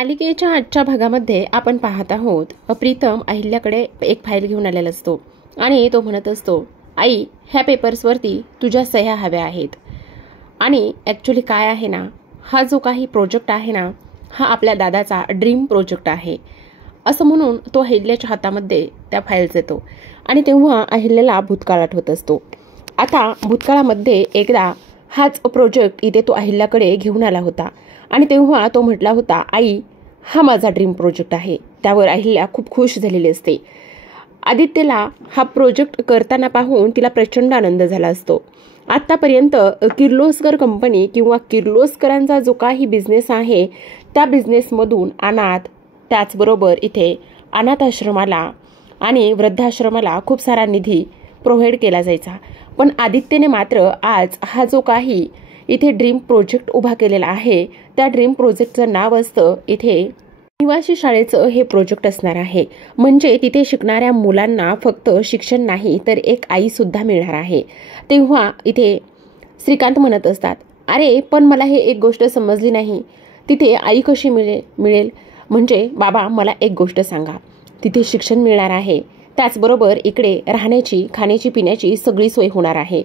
मालिकेच्या आजच्या भागामध्ये आपण पाहत आहोत प्रीतम अहिल्याकडे एक फाईल घेऊन आलेला असतो आणि तो म्हणत असतो, आई ह्या पेपर्सवरती तुझ्या सह्या हव्या आहेत. आणि ॲक्च्युली काय आहे ना, हा जो काही प्रोजेक्ट आहे ना, हा आपल्या दादाचा ड्रीम प्रोजेक्ट आहे असं म्हणून तो अहिल्याच्या हातामध्ये त्या फाईल्स देतो. आणि तेव्हा अहिल्याला भूतकाळ आठवत असतो. आता भूतकाळामध्ये एकदा हाच प्रोजेक्ट इथे तो अहिल्याकडे घेऊन आला होता आणि तेव्हा तो म्हटला होता, आई हा माझा ड्रीम प्रोजेक्ट आहे. त्यावर अहिल्या खूप खुश झालेली असते. आदित्यला हा प्रोजेक्ट करताना पाहून तिला प्रचंड आनंद झाला असतो. आत्तापर्यंत किर्लोस्कर कंपनी किंवा किर्लोस्करांचा जो काही बिझनेस आहे त्या बिझनेसमधून अनाथ, त्याचबरोबर इथे अनाथ आश्रमाला आणि वृद्धाश्रमाला खूप सारा निधी प्रोव्हाइड केला जायचा. पण आदित्यने मात्र आज हा जो काही इथे ड्रीम प्रोजेक्ट उभा केलेला आहे त्या ड्रीम प्रोजेक्टचं नाव असतं इथे निवासी शाळेचं हे प्रोजेक्ट असणार आहे. म्हणजे तिथे शिकणाऱ्या मुलांना फक्त शिक्षण नाही तर एक आई सुद्धा मिळणार आहे. तेव्हा इथे श्रीकांत म्हणत असतात, अरे पण मला हे एक गोष्ट समजली नाही, तिथे आई कशी मिळेल. म्हणजे बाबा मला एक गोष्ट सांगा, तिथे शिक्षण मिळणार आहे, त्याचबरोबर इकडे राहण्याची, खाण्याची, पिण्याची सगळी सोय होणार आहे.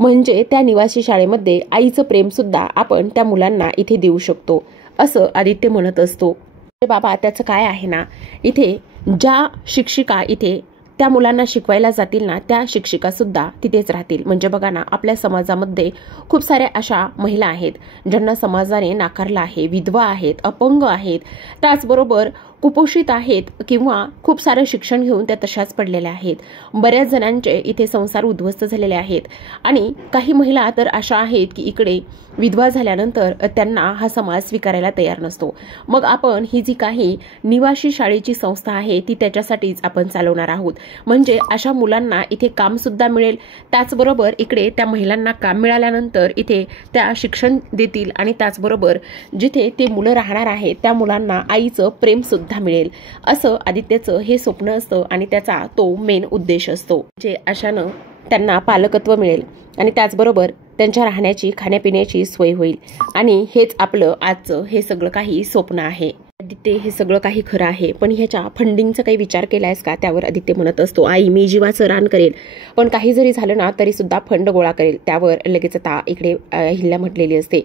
म्हणजे त्या निवासी शाळेमध्ये आईचं प्रेम सुद्धा आपण त्या मुलांना इथे देऊ शकतो असं आदित्य म्हणत असतो. बाबा त्याचं काय आहे ना, इथे ज्या शिक्षिका इथे त्या मुलांना शिकवायला जातील ना त्या शिक्षिका सुद्धा तिथेच राहतील. म्हणजे बघा ना, आपल्या समाजामध्ये खूप साऱ्या अशा महिला आहेत ज्यांना समाजाने नाकारलं आहे, विधवा आहेत, अपंग आहेत, त्याचबरोबर कुपोषित आहेत किंवा खूप सारं शिक्षण घेऊन त्या तशाच पडलेल्या आहेत. बऱ्याच जणांचे इथे संसार उद्ध्वस्त झालेले आहेत आणि काही महिला तर अशा आहेत की इकडे विधवा झाल्यानंतर त्यांना हा समाज स्वीकारायला तयार नसतो. मग आपण ही जी काही निवासी शाळेची संस्था आहे ती त्याच्यासाठीच आपण चालवणार आहोत. म्हणजे अशा मुलांना इथे काम सुद्धा मिळेल, त्याचबरोबर इकडे त्या महिलांना काम मिळाल्यानंतर इथे त्या शिक्षण देतील आणि त्याचबरोबर जिथे ते मुलं राहणार आहेत त्या मुलांना आईचं प्रेम सुद्धा मिळेल असं आदित्यचं हे स्वप्न असतं आणि त्याचा तो मेन उद्देश असतो. जे अशानं त्यांना पालकत्व मिळेल आणि त्याचबरोबर त्यांच्या राहण्याची, खाण्यापिण्याची सोय होईल. आणि हेच आपलं आजचं हे सगळं काही स्वप्न आहे. आदित्य हे सगळं काही खरं आहे, पण ह्याच्या फंडिंगचा काही विचार केलायस का. त्यावर आदित्य म्हणत असतो, आई मी जीवाचं रान करेल, पण काही जरी झालं ना तरी सुद्धा फंड गोळा करेल. त्यावर लगेच आता इकडे अहिल्या म्हटलेली असते,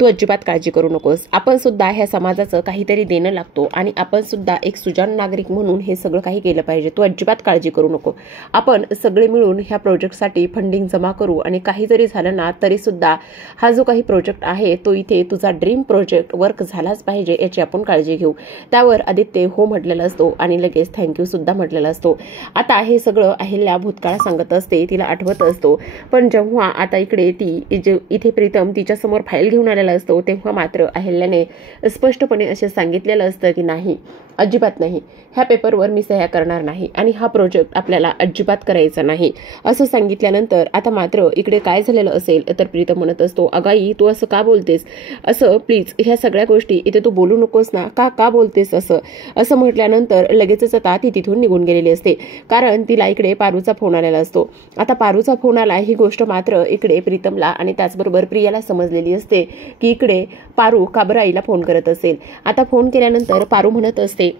तू अजिबात काळजी करू नकोस, आपण सुद्धा ह्या समाजाचं काहीतरी देणं लागतो आणि आपण सुद्धा एक सुजाण नागरिक म्हणून हे सगळं काही केलं पाहिजे. तू अजिबात काळजी करू नको, आपण सगळे मिळून ह्या प्रोजेक्टसाठी फंडिंग जमा करू आणि काही जरी झालं ना तरी सुद्धा हा जो काही प्रोजेक्ट आहे तो इथे तुझा ड्रीम प्रोजेक्ट वर्क झालाच पाहिजे याची आपण काळजी घेऊ. त्यावर आदित्य हो म्हटलेला असतो आणि लगेच थँक्यू सुद्धा म्हटलेला असतो. आता हे सगळं अहिल्या भूतकाळ सांगत असते, तिला आठवत असतो. पण जेव्हा आता इकडे ती इथे प्रीतम तिच्या समोर फाईल घेऊन आलेला असतो तेव्हा मात्र अहिल्याने स्पष्टपणे असे सांगितलेलं असतं की नाही, अजिबात नाही, ह्या पेपरवर मी सह्या करणार नाही आणि हा प्रोजेक्ट आपल्याला अजिबात करायचा नाही असं सांगितल्यानंतर आता मात्र इकडे काय झालेलं असेल तर प्रीतम म्हणत असतो, अगाई तू असं का बोलतेस, असं प्लीज ह्या सगळ्या गोष्टी इथे तू बोलू नकोस ना, का बोलतेस असं म्हटल्यानंतर लगेचच आता ती तिथून निघून गेलेली असते. कारण तिला इकडे पारूचा फोन आलेला असतो. आता पारूचा फोन आला ही गोष्ट मात्र इकडे प्रीतमला आणि त्याचबरोबर प्रियाला समजलेली असते की इकडे पारू का बरं आईला फोन करत असेल. आता फोन केल्यानंतर पारू म्हणत असते,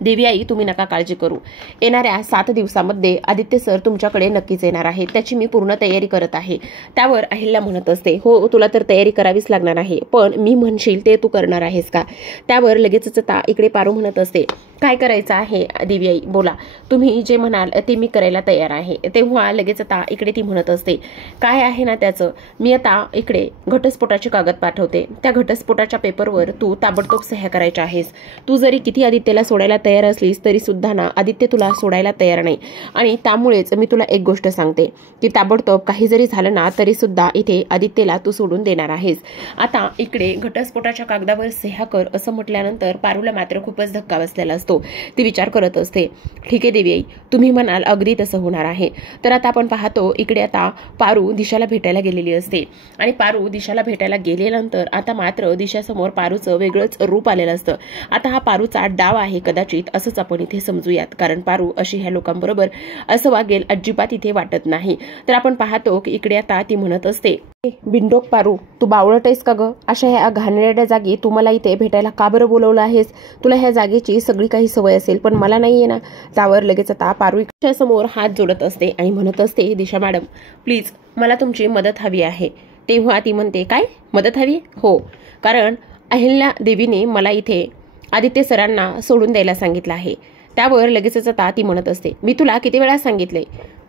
देवी आई तुम्ही नका काळजी करू, येणाऱ्या 7 दिवसामध्ये आदित्य सर तुमच्याकडे नक्कीच येणार आहे, त्याची मी पूर्ण तयारी करत आहे. त्यावर अहिल्या म्हणत असते, हो तुला तर तयारी करावीच लागणार आहे, पण मी म्हणशील ते तू करणार आहेस का. त्यावर लगेचच आता इकडे पारू म्हणत असते, काय करायचं आहे देवी आई बोला, तुम्ही जे म्हणाल ते मी करायला तयार आहे. तेव्हा लगेच आता इकडे ती म्हणत असते, काय आहे ना त्याचं, मी आता इकडे घटस्फोटाचे कागद पाठवते, त्या घटस्फोटाच्या पेपरवर तू ताबडतोब सह्या करायच्या आहेस. तू जरी किती आदित्यला सोडायला तयार असलीस तरी सुद्धा ना आदित्य तुला सोडायला तयार नाही. आणि त्यामुळेच मी तुला एक गोष्ट सांगते की ताबडतोब काही जरी झालं ना तरी सुद्धा इथे आदित्यला तू सोडून देणार आहेस. आता इकडे घटस्फोटाच्या कागदावर सह्या कर असं म्हटल्यानंतर पारूला मात्र खूपच धक्का बसलेला असतो. ती विचार करत असते, ठीक आहे देवी आई तुम्ही म्हणाल अगदी तसं होणार आहे. तर आता आपण पाहतो इकडे आता पारू दिशाला भेटायला गेलेली असते आणि पारू दिशाला भेटायला गेल्यानंतर आता मात्र दिशासमोर पारूचं वेगळंच रूप आलेलं असतं. आता हा पारूचा डाव आहे कदाचित कदाचित असंच आपण इथे समजूयात, कारण पारू अशी ह्या लोकांबरोबर असं वागेल अजिबात इथे वाटत नाही. तर आपण पाहतो की इकडे आता ती म्हणत असते, बिंडोक पारू, तू बावळट आहेस का ग? अशा ह्या घाणेरड्या जागी तू मला इथे भेटायला का बरं बोलवलं आहेस? तुला ह्या जागेची सगळी काही सवय असेल, पण मला नाहीये ना. त्यावर लगेच आता पारू समोर हात जोडत असते आणि म्हणत असते, दिशा मॅडम प्लीज मला तुमची मदत हवी आहे. तेव्हा ती म्हणते, काय मदत हवी? हो, कारण अहिल्या देवीने मला इथे आदित्य सरांना सोडून द्यायला सांगितलं आहे. त्यावर लगेचच आता ती म्हणत असते, मी तुला किती वेळा सांगितले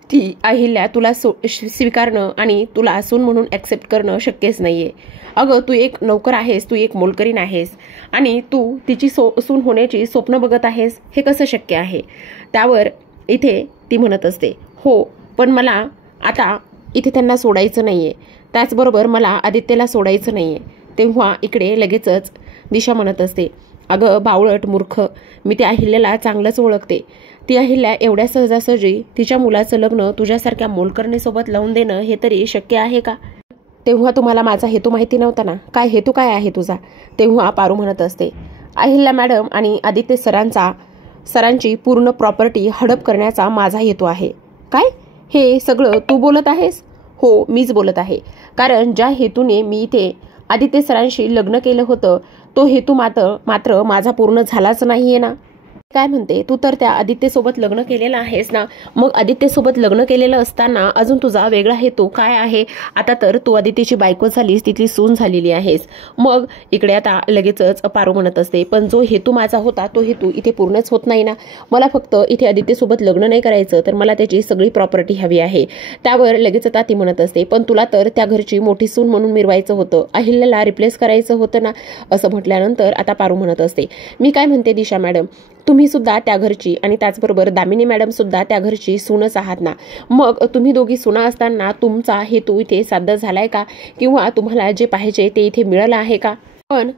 ती अहिल्या तुला स्वीकारणं आणि तुला सून म्हणून ऍक्सेप्ट करणं शक्यच नाहीये. अगं तू एक नोकर आहेस, तू एक मोलकरीण आहेस आणि तू तिची सून होण्याची स्वप्न बघत आहेस, हे कसं शक्य आहे? त्यावर इथे ती म्हणत असते, हो पण मला आता इथे त्यांना सोडायचं नाहीये, त्याचबरोबर मला आदित्यला सोडायचं नाहीये. तेव्हा इकडे लगेचच दिशा म्हणत असते, अगं बावळट मूर्ख, मी त्या अहिल्याला चांगलंच ओळखते. ती अहिल्या एवढ्या सहजासहजी तिच्या मुलाचं लग्न तुझ्यासारख्या मोलकरणीसोबत लावून देणं हे तरी शक्य आहे का? तेव्हा तुम्हाला माझा हेतू माहिती नव्हता ना? काय हेतू काय आहे तुझा? तेव्हा पारू म्हणत असते, अहिल्या मॅडम आणि आदित्य सरांची पूर्ण प्रॉपर्टी हडप करण्याचा माझा हेतू आहे. काय हे सगळं तू बोलत आहेस? हो मीच बोलत आहे, कारण ज्या हेतूने मी इथे आदित्य सरांशी लग्न केलं होतं तो हेतू मात्र माझा पूर्ण झालाच नाहीये ना. काय म्हणते तू? तर त्या आदित्यसोबत लग्न केलेलं आहेस ना, मग आदित्यसोबत लग्न केलेलं असताना अजून तुझा वेगळा हेतू काय आहे? आता तर तू आदित्यची बायको झालीस, तिथली सून झालेली आहेस. मग इकडे आता लगेचच पारू म्हणत असते, पण जो हेतू माझा होता तो हेतू इथे पूर्णच होत नाही ना. मला फक्त इथे आदित्यसोबत लग्न नाही करायचं, तर मला त्याची सगळी प्रॉपर्टी हवी आहे. त्यावर लगेच आता ती म्हणत असते, पण तुला तर त्या घरची मोठी सून म्हणून मिरवायचं होतं, अहिल्याला रिप्लेस करायचं होतं ना. असं म्हटल्यानंतर आता पारू म्हणत असते, मी काय म्हणते दिशा मॅडम, तुम्ही सुद्धा त्या घरची आणि त्याचबरोबर दामिनी मॅडम सुद्धा त्या घरची सूनच आहात ना. मग तुम्ही दोघी सुना असताना तुमचा हेतू इथे साध्य झालाय का? किंवा तुम्हाला जे पाहिजे ते इथे मिळालं आहे का? पण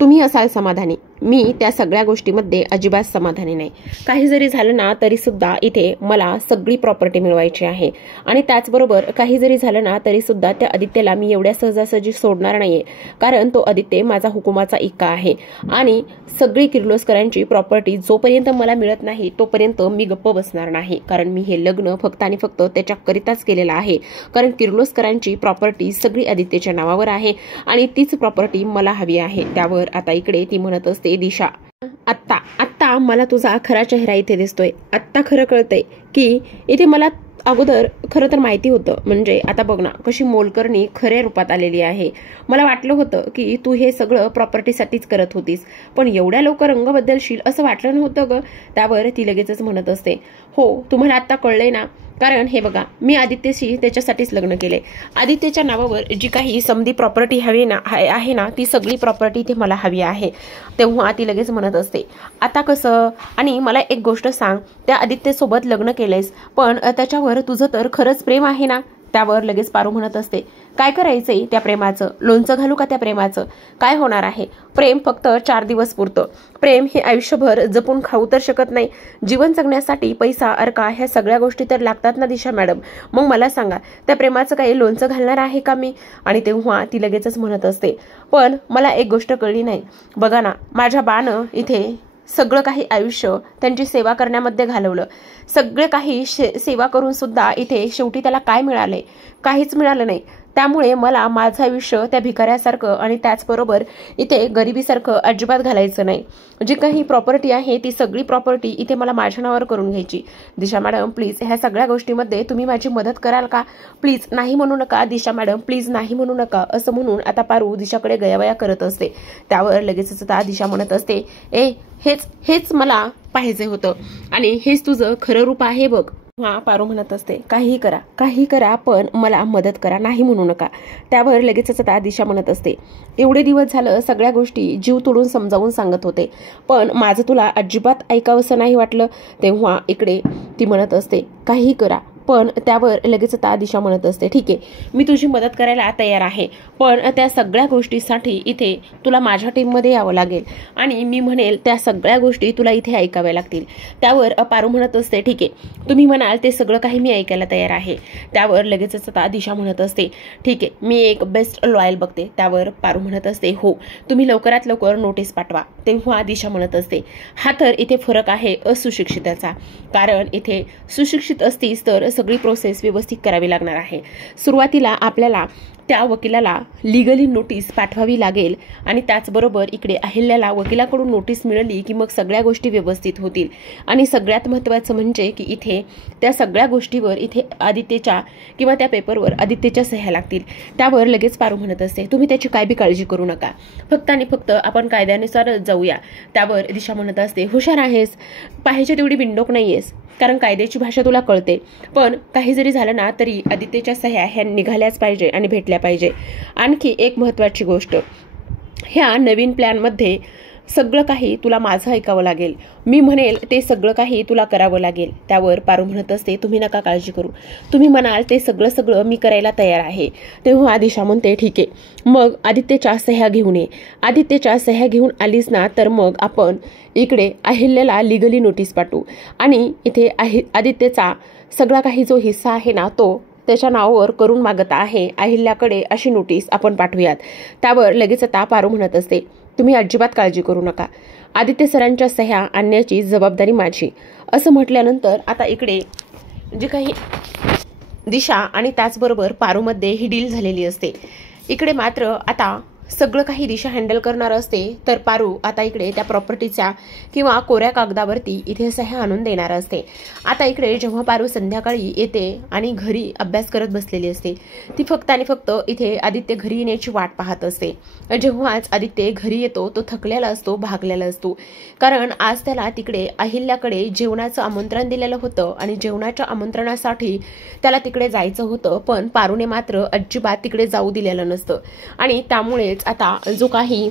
तुम्ही असाल समाधानी, मी त्या सगळ्या गोष्टीमध्ये अजिबात समाधानी नाही. काही जरी झालं ना तरी सुद्धा इथे मला सगळी प्रॉपर्टी मिळवायची आहे आणि त्याचबरोबर काही जरी झालं ना तरी सुद्धा त्या आदित्यला मी एवढ्या सहजासहजी सोडणार नाहीये, कारण तो आदित्य माझा हुकुमाचा इक्का आहे आणि सगळी किर्लोस्करांची प्रॉपर्टी जोपर्यंत मला मिळत नाही तोपर्यंत मी गप्प बसणार नाही. कारण मी हे लग्न फक्त आणि फक्त त्याच्याकरिताच केलेलं आहे, कारण किर्लोस्करांची प्रॉपर्टी सगळी आदित्यच्या नावावर आहे आणि तीच प्रॉपर्टी मला हवी आहे. त्यावर आता इकडे ती म्हणत असते, दिशा आत्ता मला तुझा खरा चेहरा इथे दिसतोय. आत्ता खरं कळतंय की इथे मला अगोदर खरं तर माहिती होतं. म्हणजे आता बघ ना कशी मोलकरणी खऱ्या रूपात आलेली आहे. मला वाटलं होतं की तू हे सगळं प्रॉपर्टीसाठीच करत होतीस, पण एवढ्या लवकर रंग बदलशील असं वाटलं नव्हतं ग. त्यावर ती लगेचच म्हणत असते, हो तुम्हाला आत्ता कळलंय ना, कारण हे बघा मी आदित्यशी त्याच्यासाठीच लग्न केले. आदित्यच्या नावावर जी काही समधी प्रॉपर्टी हवी ना आहे ना ती सगळी प्रॉपर्टी इथे मला हवी आहे. तेव्हा ती लगेच म्हणत असते, आता कसं? आणि मला एक गोष्ट सांग, त्या आदित्यसोबत लग्न केलेस पण त्याच्यावर तुझं तर खरंच प्रेम आहे ना? त्यावर लगेच पारू म्हणत असते, काय करायचंय त्या प्रेमाचं? लोणचं घालू का त्या प्रेमाचं? काय होणार आहे? प्रेम फक्त 4 दिवस पुरतं. प्रेम हे आयुष्यभर जपून खाऊ तर शकत नाही. जीवन जगण्यासाठी पैसा, अर्का ह्या सगळ्या गोष्टी तर लागतात ना दिशा मॅडम. मग मला सांगा त्या प्रेमाचं काही लोणचं घालणार आहे का मी? आणि तेव्हा ती लगेचच म्हणत असते, पण मला एक गोष्ट कळली नाही. बघा ना माझ्या बानं इथे सगळं काही आयुष्य त्यांची सेवा करण्यामध्ये घालवलं. सगळे काही सेवा करून सुद्धा इथे शेवटी त्याला काय मिळाले? काहीच मिळालं नाही. त्यामुळे मला माझं आयुष्य त्या भिकाऱ्यासारखं आणि त्याचबरोबर इथे गरिबीसारखं अजिबात घालायचं नाही. जी काही प्रॉपर्टी आहे ती सगळी प्रॉपर्टी इथे मला माझ्या नावावर करून घ्यायची. दिशा मॅडम प्लीज ह्या सगळ्या गोष्टीमध्ये तुम्ही माझी मदत कराल का? प्लीज नाही म्हणू नका दिशा मॅडम, प्लीज नाही म्हणू नका. असं म्हणून आता पारू दिशाकडे गयावया करत असते. त्यावर लगेचच आता दिशा म्हणत असते, हेच मला पाहिजे होतं आणि हेच तुझं खरं रूप आहे बघ. हा पारू म्हणत असते, काही करा पण मला मदत करा, नाही म्हणू नका. त्यावर लगेचच आता दिशा म्हणत असते, एवढे दिवस झालं सगळ्या गोष्टी जीव तोडून समजावून सांगत होते, पण माझं तुला अजिबात ऐकावंसं नाही वाटलं. तेव्हा इकडे ती म्हणत असते, काही करा पण त्यावर लगेच आता दिशा म्हणत असते, ठीक आहे मी तुझी मदत करायला तयार आहे, पण त्या सगळ्या गोष्टीसाठी इथे तुला माझ्या टीममध्ये यावं लागेल आणि मी म्हणेल त्या सगळ्या गोष्टी तुला इथे ऐकाव्या लागतील. त्यावर पारू म्हणत असते, ठीक आहे तुम्ही म्हणाल ते सगळं काही मी ऐकायला तयार आहे. त्यावर लगेचच आता दिशा म्हणत असते, ठीक आहे मी एक बेस्ट लॉयल बघते. त्यावर पारू म्हणत असते, हो तुम्ही लवकरात लवकर नोटीस पाठवा. तेव्हा दिशा म्हणत असते, हा तर इथे फरक आहे असुशिक्षिताचा, कारण इथे सुशिक्षित असतीस तर सगळी प्रोसेस व्यवस्थित करावी लागणार आहे. सुरुवातीला आपल्याला त्या वकिलाला लिगली नोटीस पाठवावी लागेल आणि त्याचबरोबर इकडे अहिल्याला वकिलाकडून नोटीस मिळाली की मग सगळ्या गोष्टी व्यवस्थित होतील. आणि सगळ्यात महत्त्वाचं म्हणजे की इथे त्या सगळ्या गोष्टीवर इथे आदित्यच्या किंवा त्या पेपरवर आदित्यच्या सह्या लागतील. त्यावर लगेच पारू म्हणत असते, तुम्ही त्याची काय बी काळजी करू नका, फक्त आणि फक्त आपण कायद्यानुसार जाऊया. त्यावर दिशा म्हणत असते, हुशार आहेस, पाहिजे तेवढी बिंडोक नाहीयेस, कारण कायद्याची भाषा तुला कळते, पण काही जरी झालं ना तरी आदित्यच्या सह्या ह्या निघाल्याच पाहिजे आणि भेटल्या पाहिजे. आणखी एक महत्त्वाची गोष्ट, ह्या नवीन प्लॅनमध्ये सगळं काही तुला माझं ऐकावं लागेल, मी म्हणेल ते सगळं काही तुला करावं लागेल. त्यावर पारू म्हणत असते, तुम्ही नका काळजी करू, तुम्ही म्हणाल ते सगळं मी करायला तयार आहे. तेव्हा दिशा म्हणते, ठीक आहे मग आदित्यच्या सह्या घेऊन ये. आदित्यच्या सह्या घेऊन आलीस ना तर मग आपण इकडे अहिल्याला लिगली नोटीस पाठवू आणि इथे आदित्यचा सगळा काही जो हिस्सा आहे ना तो त्याच्या नावावर करून मागत आहे अहिल्याकडे, अशी नोटीस आपण पाठवूयात. त्यावर लगेच आता पारू म्हणत असते, तुम्ही अजिबात काळजी करू नका, आदित्य सरांच्या सह्या आणण्याची जबाबदारी माझी. असं म्हटल्यानंतर आता इकडे जे काही दिशा आणि त्याचबरोबर पारूमध्ये ही डील झालेली असते. इकडे मात्र आता सगळं काही दिशा हँडल करणार असते, तर पारू आता इकडे त्या प्रॉपर्टीच्या किंवा कोऱ्या कागदावरती इथे सह्या आणून देणार असते. आता इकडे जेव्हा पारू संध्याकाळी येते आणि घरी अभ्यास करत बसलेली असते, ती फक्त आणि फक्त इथे आदित्य घरी येण्याची वाट पाहत असते. जेव्हाच आदित्य घरी येतो तो थकलेला असतो, भागलेला असतो, कारण आज त्याला तिकडे अहिल्याकडे जेवणाचं आमंत्रण दिलेलं होतं आणि जेवणाच्या आमंत्रणासाठी त्याला तिकडे जायचं होतं, पण पारूने मात्र अजिबात तिकडे जाऊ दिलेलं नसतं आणि त्यामुळे आता जो काही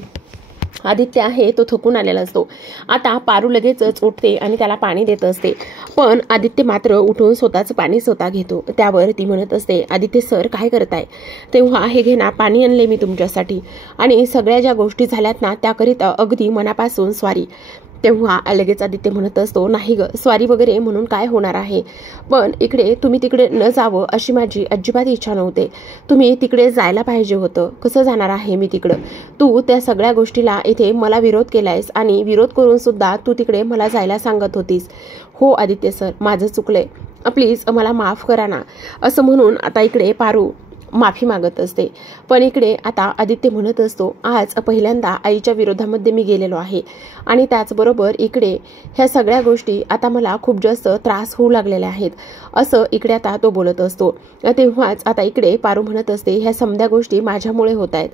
आदित्य आहे तो थकून आलेला असतो. आता पारू लगेचच उठते आणि त्याला पाणी देत असते, पण आदित्य मात्र उठून स्वतःच पाणी स्वतः घेतो. त्यावर ती म्हणत असते, आदित्य सर काय करताय? तेव्हा हे घे ना, पाणी आणले मी तुमच्यासाठी आणि सगळ्या ज्या गोष्टी झाल्यात ना त्याकरिता अगदी मनापासून सॉरी. तेव्हा लगेच आदित्य म्हणत असतो, नाही ग स्वारी वगैरे म्हणून काय होणार आहे, पण इकडे तुम्ही तिकडे न जावं अशी माझी अजिबात इच्छा नव्हते, तुम्ही तिकडे जायला पाहिजे होतं. कसं जाणार आहे मी तिकडं? तू त्या सगळ्या गोष्टीला इथे मला विरोध केलायस आणि विरोध करून सुद्धा तू तिकडे मला जायला सांगत होतीस. हो आदित्य सर माझं चुकलंय, प्लीज मला माफ करा ना. असं म्हणून आता इकडे पारू माफी मागत असते. पण इकडे आता आदित्य म्हणत असतो, आज पहिल्यांदा आईच्या विरोधामध्ये मी गेलेलो आहे आणि त्याचबरोबर इकडे ह्या सगळ्या गोष्टी आता मला खूप जास्त त्रास होऊ लागलेल्या आहेत, असं इकडे आता तो बोलत असतो. तेव्हाच आता इकडे पारू म्हणत असते, ह्या समध्या गोष्टी माझ्यामुळे होत आहेत.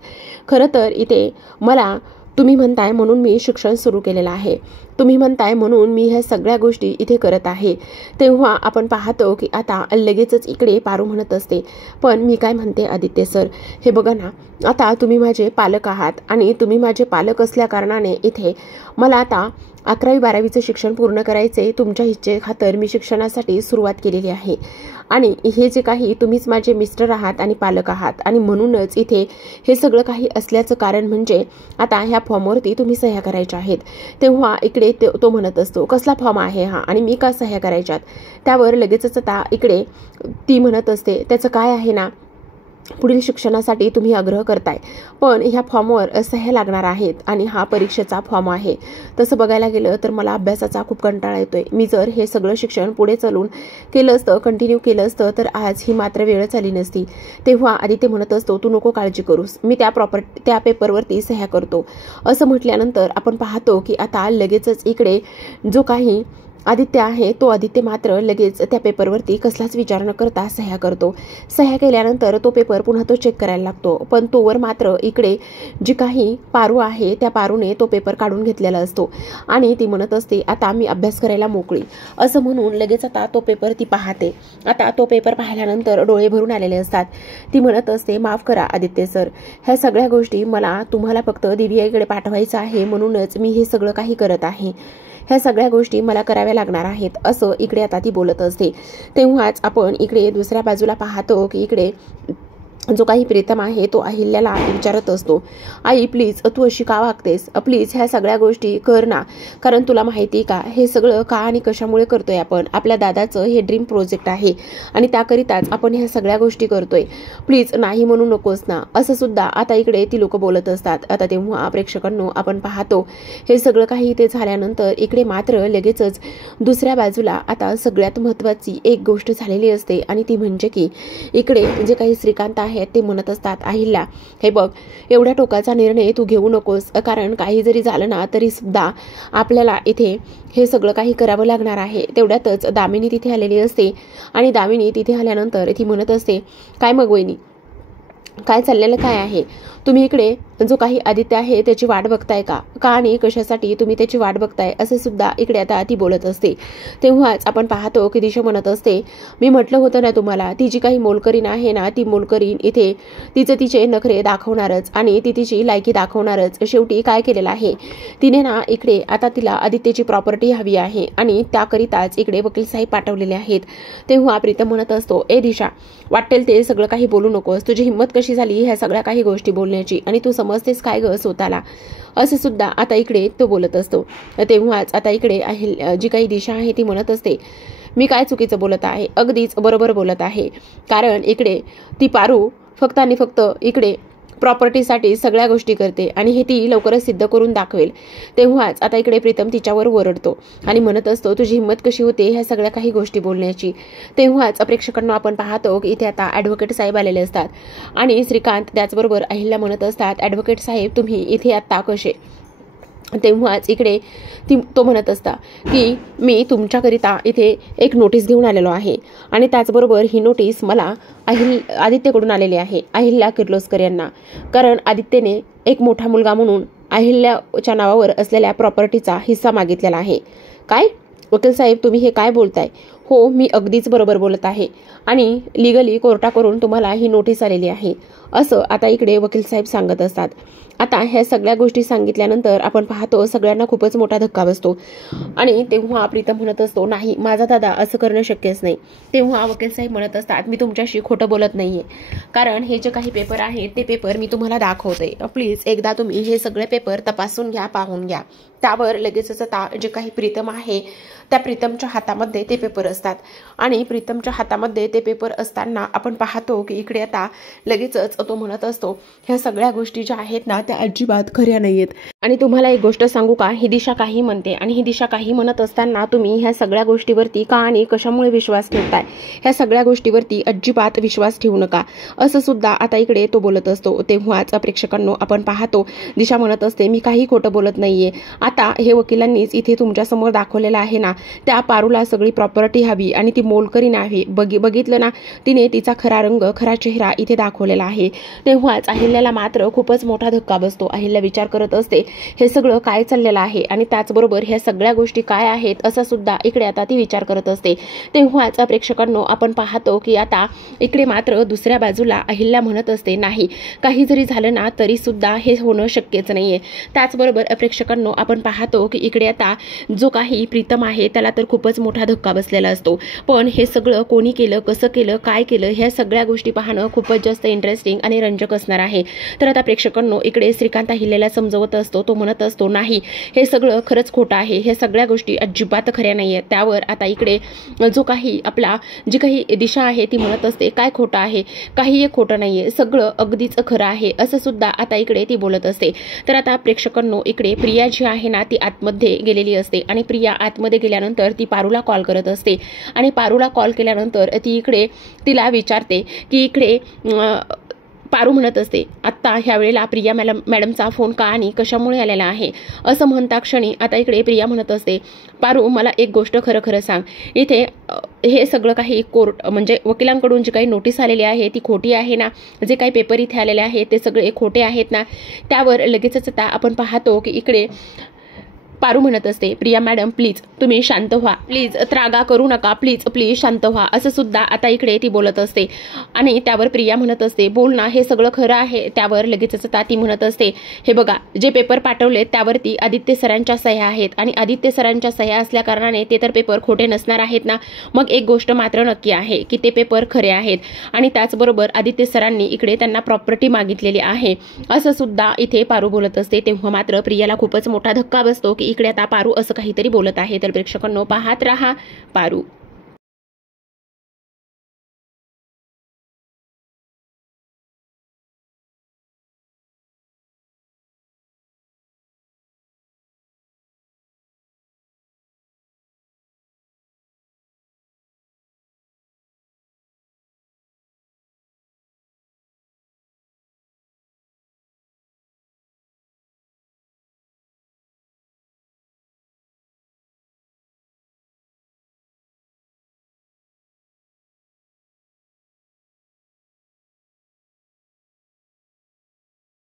खरं तर इथे मला तुम्ही म्हणताय म्हणून मी शिक्षण सुरू केलेलं आहे, तुम्ही म्हणताय म्हणून मी ह्या सगळ्या गोष्टी इथे करत आहे. तेव्हा आपण पाहतो की आता लगेचच इकडे पारू म्हणत असते, पण मी काय म्हणते आदित्य सर, हे बघा ना, आता तुम्ही माझे पालक आहात आणि तुम्ही माझे पालक असल्या कारणाने इथे मला आता 11वी 12वीचं शिक्षण पूर्ण करायचे, तुमच्या इच्छेखातर मी शिक्षणासाठी सुरुवात केलेली आहे आणि हे जे काही तुम्हीच माझे मिस्टर आहात आणि पालक आहात आणि म्हणूनच इथे हे सगळं काही असल्याचं कारण म्हणजे आता ह्या फॉर्मवरती तुम्ही सह्या करायच्या आहेत. तेव्हा इकडे तो म्हणत असतो, कसला फॉर्म आहे हा आणि मी का सह्या करायच्यात? त्यावर लगेचच आता इकडे ती म्हणत असते, त्याचं काय आहे ना, पुढील शिक्षणासाठी तुम्ही आग्रह करताय, पण ह्या फॉर्मवर सह्या लागणार आहेत आणि हा परीक्षेचा फॉर्म आहे. तसं बघायला गेलं तर मला अभ्यासाचा खूप कंटाळा येतोय. मी जर हे सगळं शिक्षण पुढे चालून केलं असतं, कंटिन्यू केलं असतं तर आज ही मात्र वेळच आली नसती. तेव्हा आदित्य म्हणत असतो, तू नको काळजी करूस, मी त्या पेपरवरती सह्या करतो. असं म्हटल्यानंतर आपण पाहतो की आता लगेचच इकडे जो काही आदित्य आहे तो आदित्य मात्र लगेच त्या पेपरवरती कसलाच विचार न करता सह्या करतो. सह्या केल्यानंतर तो पेपर पुन्हा तो चेक करायला लागतो, पण तोवर मात्र इकडे जी काही पारू आहे त्या पारूने तो पेपर काढून घेतलेला असतो आणि ती म्हणत असते, आता मी अभ्यास करायला मोकळी. असं म्हणून लगेच आता तो पेपर ती पाहते. आता तो पेपर पाहिल्यानंतर डोळे भरून आलेले असतात. ती म्हणत असते, माफ करा आदित्य सर, ह्या सगळ्या गोष्टी मला तुम्हाला फक्त दिव्याकडे पाठवायचं आहे म्हणूनच मी हे सगळं काही करत आहे. ह्या सगळ्या गोष्टी मला कराव्या लागणार आहेत, असं इकडे आता ती बोलत असते. तेव्हाच आपण इकडे दुसऱ्या बाजूला पाहतो की इकडे जो काही प्रीतम आहे तो अहिल्याला विचारत असतो, आई प्लीज तू अशी का वागतेस, प्लीज ह्या सगळ्या गोष्टी कर ना, कारण तुला माहिती का हे सगळं का आणि कशामुळे करतोय आपण, आपल्या दादाचं हे ड्रीम प्रोजेक्ट आहे आणि त्याकरिताच आपण ह्या सगळ्या गोष्टी करतोय, प्लीज नाही म्हणू नकोस ना, असं सुद्धा आता इकडे ती लोक बोलत असतात. आता तेव्हा प्रेक्षकांनो आपण पाहतो हे सगळं काही इथे झाल्यानंतर इकडे मात्र लगेचच दुसऱ्या बाजूला आता सगळ्यात महत्त्वाची एक गोष्ट झालेली असते आणि ती म्हणजे की इकडे जे काही श्रीकांत आहे ते म्हणत असतात, अहिल्या हे बघ एवढ्या टोकाचा निर्णय तू घेऊ नकोस, कारण काही जरी झालं ना तरी सुद्धा आपल्याला इथे हे सगळं काही करावं लागणार आहे. तेवढ्यातच दामिनी तिथे आलेली असते आणि दामिनी तिथे आल्यानंतर ती म्हणत असते, काय मग वहिनी काय चाललेलं काय आहे, तुम्ही इकडे जो काही आदित्य आहे त्याची वाट बघताय का आणि कशासाठी तुम्ही त्याची वाट बघताय, असे सुद्धा इकडे आता ती बोलत असते. तेव्हाच आपण पाहतो की दिशा म्हणत असते, मी म्हटलं होतं ना तुम्हाला ती जी काही मोलकरीण आहे ना ती मोलकरीण इथे तिचे नखरे दाखवणारच आणि ती तिची लायकी दाखवणारच. शेवटी काय केलेलं आहे तिने ना इकडे आता तिला आदित्यची प्रॉपर्टी हवी आहे आणि त्याकरिताच इकडे वकील साहेब पाठवलेले आहेत. तेव्हा प्रीतम म्हणत असतो, ए दिशा वाटेल ते सगळं काही बोलू नकोस, तुझी हिंमत कशी झाली ह्या सगळ्या काही गोष्टी बोलण्याची आणि तू समजतेस काय ग स्वतःला, असे सुद्धा आता इकडे तो बोलत असतो. तेव्हाच आता इकडे जी काही दिशा आहे ती म्हणत असते, मी काय चुकीचं बोलत आहे, अगदीच बरोबर बोलत आहे, कारण इकडे ती पारू फक्त आणि फक्त इकडे प्रॉपर्टीसाठी सगळ्या गोष्टी करते आणि हे ती लवकरच सिद्ध करून दाखवेल. तेव्हाच आता इकडे प्रीतम तिच्यावर ओरडतो आणि म्हणत असतो, तुझी हिंमत कशी होते ह्या सगळ्या काही गोष्टी बोलण्याची. तेव्हाच प्रेक्षकांना आपण पाहतो की इथे आता ॲडव्होकेट साहेब आलेले असतात आणि श्रीकांत त्याचबरोबर अहिल्या म्हणत असतात, ॲडव्होकेट साहेब तुम्ही इथे आता कसे. तेव्हाच इकडे तो म्हणत असता की मी तुमच्याकरिता इथे एक नोटीस घेऊन आलेलो आहे आणि त्याचबरोबर ही नोटीस मला आदित्यकडून आलेली आहे, अहिल्या किर्लोस्कर यांना, कारण आदित्यने एक मोठा मुलगा म्हणून अहिल्याच्या नावावर असलेल्या प्रॉपर्टीचा हिस्सा मागितलेला आहे. काय वकील साहेब तुम्ही हे काय बोलताय, हो मी अगदीच बरोबर बोलत आहे आणि लिगली कोर्टाकडून तुम्हाला ही नोटीस आलेली आहे, असं आता इकडे वकील साहेब सांगत असतात. आता ह्या सगळ्या गोष्टी सांगितल्यानंतर आपण पाहतो सगळ्यांना खूपच मोठा धक्का बसतो आणि तेव्हा प्रीतम म्हणत असतो, नाही माझा दादा असं करणं शक्यच नाही. तेव्हा वकील साहेब म्हणत असतात, मी तुमच्याशी खोटं बोलत नाहीये, कारण हे जे काही पेपर आहेत ते पेपर मी तुम्हाला दाखवते, प्लीज एकदा तुम्ही हे सगळे पेपर तपासून घ्या, पाहून घ्या. त्यावर लगेचच आता जे काही प्रीतम आहे त्या प्रीतमच्या हातामध्ये ते पेपर असतात आणि प्रीतमच्या हातामध्ये ते पेपर असताना आपण पाहतो की इकडे आता लगेचच तो म्हणत असतो, ह्या सगळ्या गोष्टी ज्या आहेत ना त्या अजिबात खऱ्या नाहीयेत आणि तुम्हाला एक गोष्ट सांगू का, ही दिशा काही म्हणते आणि ही दिशा काही म्हणत असताना तुम्ही ह्या सगळ्या गोष्टीवरती का आणि कशामुळे विश्वास ठेवताय, ह्या सगळ्या गोष्टीवरती अजिबात विश्वास ठेवू नका, असं सुद्धा आता इकडे तो बोलत असतो. तेव्हाच प्रेक्षकांनो आपण पाहतो दिशा म्हणत असते, मी काही खोटं बोलत नाहीये, आता हे वकिलांनीच इथे तुमच्या समोर दाखवलेलं आहे ना, त्या पारूला सगळी प्रॉपर्टी हवी आणि ती मोलकरी नाही, बघितलं ना तिने तिचा खरा रंग खरा चेहरा इथे दाखवलेला आहे. तेव्हाच अहिल्याला मात्र खूपच मोठा धक्का बसतो. अहिल्या विचार करत असते हे सगळं काय चाललेलं आहे आणि त्याचबरोबर ह्या सगळ्या गोष्टी काय आहेत असं सुद्धा इकडे आता ती विचार करत असते. तेव्हाच प्रेक्षकांनो आपण पाहतो की आता इकडे मात्र दुसऱ्या बाजूला अहिल्या म्हणत असते, नाही काही जरी झालं ना तरी सुद्धा हे होणं शक्यच नाहीये. त्याचबरोबर प्रेक्षकांनो आपण पाहतो की इकडे आता जो काही प्रीतम आहे त्याला तर खूपच मोठा धक्का बसलेला असतो, पण हे सगळं कोणी केलं, कसं केलं, काय केलं ह्या सगळ्या गोष्टी पाहणं खूपच जास्त इंटरेस्टिंग आणि रंजक असणार आहे. तर आता प्रेक्षकांनो इकडे श्रीकांत अहिल्याला समजवत असतो, तो म्हणत असतो, नाही हे सगळं खरंच खोटं आहे, ह्या सगळ्या गोष्टी अजिबात खऱ्या नाहीयेत. त्यावर आता इकडे जो काही आपला जी काही दिशा आहे ती म्हणत असते, काय खोटं आहे, काही एक खोटं नाहीये, सगळं अगदीच खरं आहे, असं सुद्धा आता इकडे ती बोलत असते. तर आता प्रेक्षकांनो इकडे प्रिया जी आहे ना ती आतमध्ये गेलेली असते आणि प्रिया आतमध्ये गेल्यानंतर ती पारूला कॉल करत असते आणि पारूला कॉल केल्यानंतर ती इकडे तिला विचारते की इकडे पारू म्हणत असते, आत्ता ह्या वेळेला प्रिया मॅडमचा फोन का आणि कशामुळे आलेला आहे, असं म्हणता क्षणी आता इकडे प्रिया म्हणत असते, पारू मला एक गोष्ट खरं खरं सांग, इथे हे सगळं काही कोर्ट म्हणजे वकिलांकडून जी काही नोटीस आलेली आहे ती खोटी आहे ना, जे काही पेपर इथे आलेले आहेत ते सगळे खोटे आहेत ना. त्यावर लगेचच आता आपण पाहतो की इकडे पारू म्हणत असते, प्रिया मॅडम प्लीज तुम्ही शांत व्हा, प्लीज त्रागा करू नका, प्लीज प्लीज शांत व्हा, असं सुद्धा आता इकडे ती बोलत असते. आणि त्यावर प्रिया म्हणत असते, बोल ना, हे सगळं खरं आहे. त्यावर लगेचच ती म्हणत असते, हे बघा, जे पेपर पाठवले त्यावरती आदित्य सरांच्या सह्या आहेत आणि आदित्य सरांच्या सह्या असल्या कारणाने ते तर पेपर खोटे नसणार आहेत ना. मग एक गोष्ट मात्र नक्की आहे की ते पेपर खरे आहेत आणि त्याचबरोबर आदित्य सरांनी इकडे त्यांना प्रॉपर्टी मागितलेली आहे, असं सुद्धा इथे पारू बोलत असते. तेव्हा मात्र प्रियाला खूपच मोठा धक्का बसतो की इकडे आता पारू असं काहीतरी बोलत आहे. तर प्रेक्षकांनो, पाहत रहा पारू.